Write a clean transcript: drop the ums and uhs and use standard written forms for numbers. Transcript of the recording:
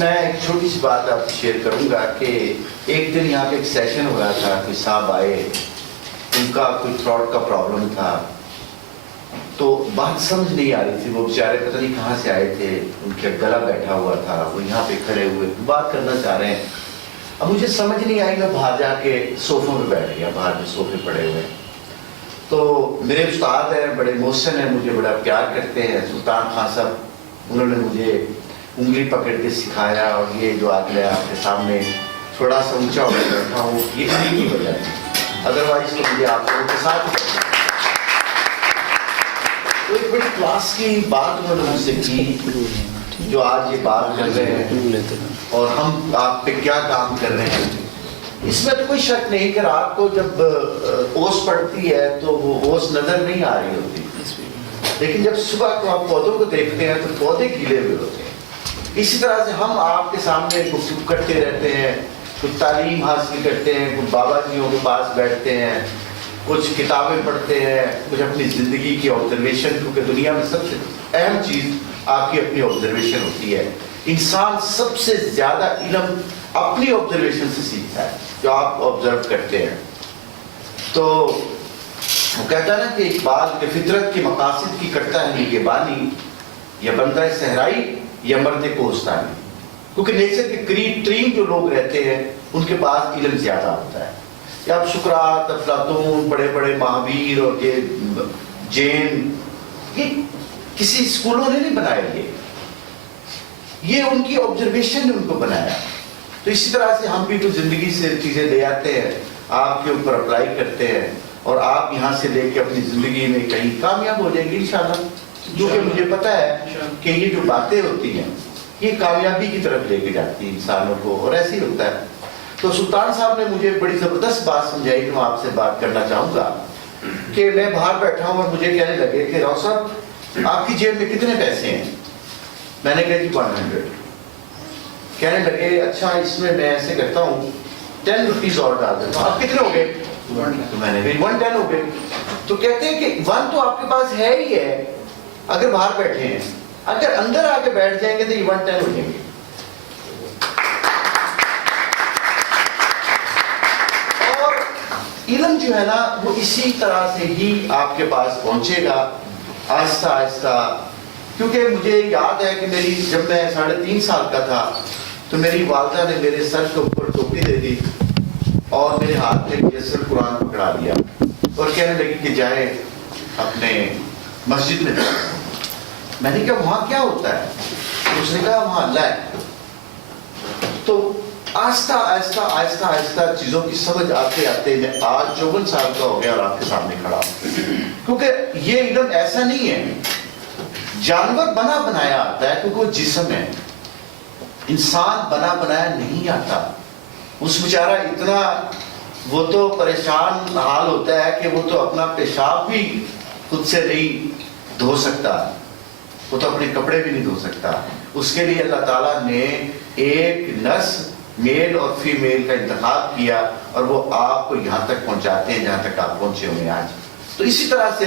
میں ایک چھوٹی سی بات آپ سے شیئر کروں گا کہ ایک دن یہاں پہ ایک سیشن ہو رہا تھا، کوئی صاحب آئے، ان کا کوئی تھراٹ کا پرابلم تھا، تو بات سمجھ نہیں آ رہی تھی، وہ بیچارے پتہ نہیں کہاں سے آئے تھے، ان کا گلا بیٹھا ہوا تھا، وہ یہاں پہ کھڑے ہوئے بات کرنا چاہ رہے ہیں. اب مجھے سمجھ نہیں آئی، میں باہر جا کے صوفوں پہ بیٹھ گیا، باہر جو صوفے پڑے ہوئے ہیں. تو میرے استاد ہیں، بڑے محسن ہیں، مجھے بڑا پیار کرتے ہیں، سلطان خان صاحب، انہوں نے مجھے انگلی پکڑ کے سکھایا، اور یہ جو آج میں آپ کے سامنے تھوڑا سا اونچا ہو بیٹھا ہوں، یہ انہیں کی وجہ ہے، ادروائز تو مجھے آپ لوگوں کے ساتھ ہی. تو ایک بڑی کلاس کی بات انہوں نے مجھ سے کی، جو آج یہ بات کر رہے ہیں اور ہم آپ پہ کیا کام کر رہے ہیں. اس میں تو کوئی شک نہیں کہ رات کو جب اوس پڑتی ہے تو وہ اوس نظر نہیں آ رہی ہوتی، لیکن جب صبح کو آپ پودوں کو دیکھتے ہیں تو پودے گیلے ہوئے ہوتے ہیں. اسی طرح سے ہم آپ کے سامنے گفتگو کرتے رہتے ہیں، کچھ تعلیم حاصل کرتے ہیں، کچھ بابا جیوں کے پاس بیٹھتے ہیں، کچھ کتابیں پڑھتے ہیں، کچھ اپنی زندگی کی آبزرویشن، کیونکہ دنیا میں سب سے اہم چیز آپ کی اپنی آبزرویشن ہوتی ہے. انسان سب سے زیادہ علم اپنی آبزرویشن سے سیکھتا ہے، جو آپ آبزرو کرتے ہیں. تو وہ کہتا ہے نا کہ اقبال کہ فطرت کی مقاصد کی کرتا ہے یہ بانی، یا بندہ صحرائی یا مرد کوہستانی. کیونکہ نیچر کے قریب ترین جو لوگ رہتے ہیں ان کے پاس علم زیادہ ہوتا ہے. یا اب سقراط، افلاطون، بڑے بڑے مہاویر اور یہ جین، یہ کسی اسکولوں نے نہیں بنائے، یہ ان کی آبزرویشن نے ان کو بنایا. تو اسی طرح سے ہم بھی تو زندگی سے چیزیں لے آتے ہیں، آپ کے اوپر اپلائی کرتے ہیں، اور آپ یہاں سے لے کے اپنی زندگی میں کہیں کامیاب ہو جائیں گے انشاءاللہ. جو کہ مجھے پتا ہے کہ یہ جو باتیں ہوتی ہیں یہ کامیابی کی طرف لے کے جاتی ہیں انسانوں کو، اور ایسے ہی ہوتا ہے. تو سلطان صاحب نے مجھے بڑی زبردست بات سمجھائی کہ میں آپ سے بات کرنا چاہوں گا. کہ میں باہر بیٹھا ہوں اور مجھے کہنے لگے کہ راؤ صاحب آپ کی جیب میں کتنے پیسے ہیں؟ میں نے کہا جی 100. کہنے لگے اچھا اس میں ایسے کرتا ہوں 10 روپیز اور ڈال دیتا ہوں. آپ کتنے ہو گئے؟ تو میں نے کہا 110 ہو گئے. تو کہتے ہیں کہ 1 تو آپ کے پاس ہے ہی ہے اگر باہر بیٹھے ہیں، اگر اندر آ کے بیٹھ جائیں گے تو یہ 110 ہو جائیں گے. اور علم جو ہے نا وہ اسی طرح سے ہی آپ کے پاس پہنچے گا آہستہ آہستہ. کیونکہ مجھے یاد ہے کہ میری جب میں 3.5 سال کا تھا تو میری والدہ نے میرے سر کے اوپر ٹوپی دے دی اور میرے ہاتھ میں یسر قرآن پکڑا دیا اور کہنے لگی کہ جائے اپنے مسجد میں جائے. میں نے کہا وہاں کیا ہوتا ہے؟ اس نے کہا وہاں اللہ ہے. تو آہستہ آہستہ آہستہ آہستہ چیزوں کی سمجھ آتے آتے میں آج 54 سال کا ہو گیا اور آپ کے سامنے کھڑا ہوں. کیونکہ یہ علم ایسا نہیں ہے، جانور بنا بنایا آتا ہے کیونکہ وہ جسم ہے، انسان بنا بنایا نہیں آتا. اس بیچارہ اتنا وہ تو پریشان حال ہوتا ہے کہ وہ تو اپنا پیشاب بھی خود سے نہیں دھو سکتا، وہ تو اپنے کپڑے بھی نہیں دھو سکتا. اس کے لیے اللہ تعالیٰ نے ایک نسل میل اور فیمیل کا انتخاب کیا اور وہ آپ کو یہاں تک پہنچاتے ہیں جہاں تک آپ پہنچے ہوئے آج. تو اسی طرح سے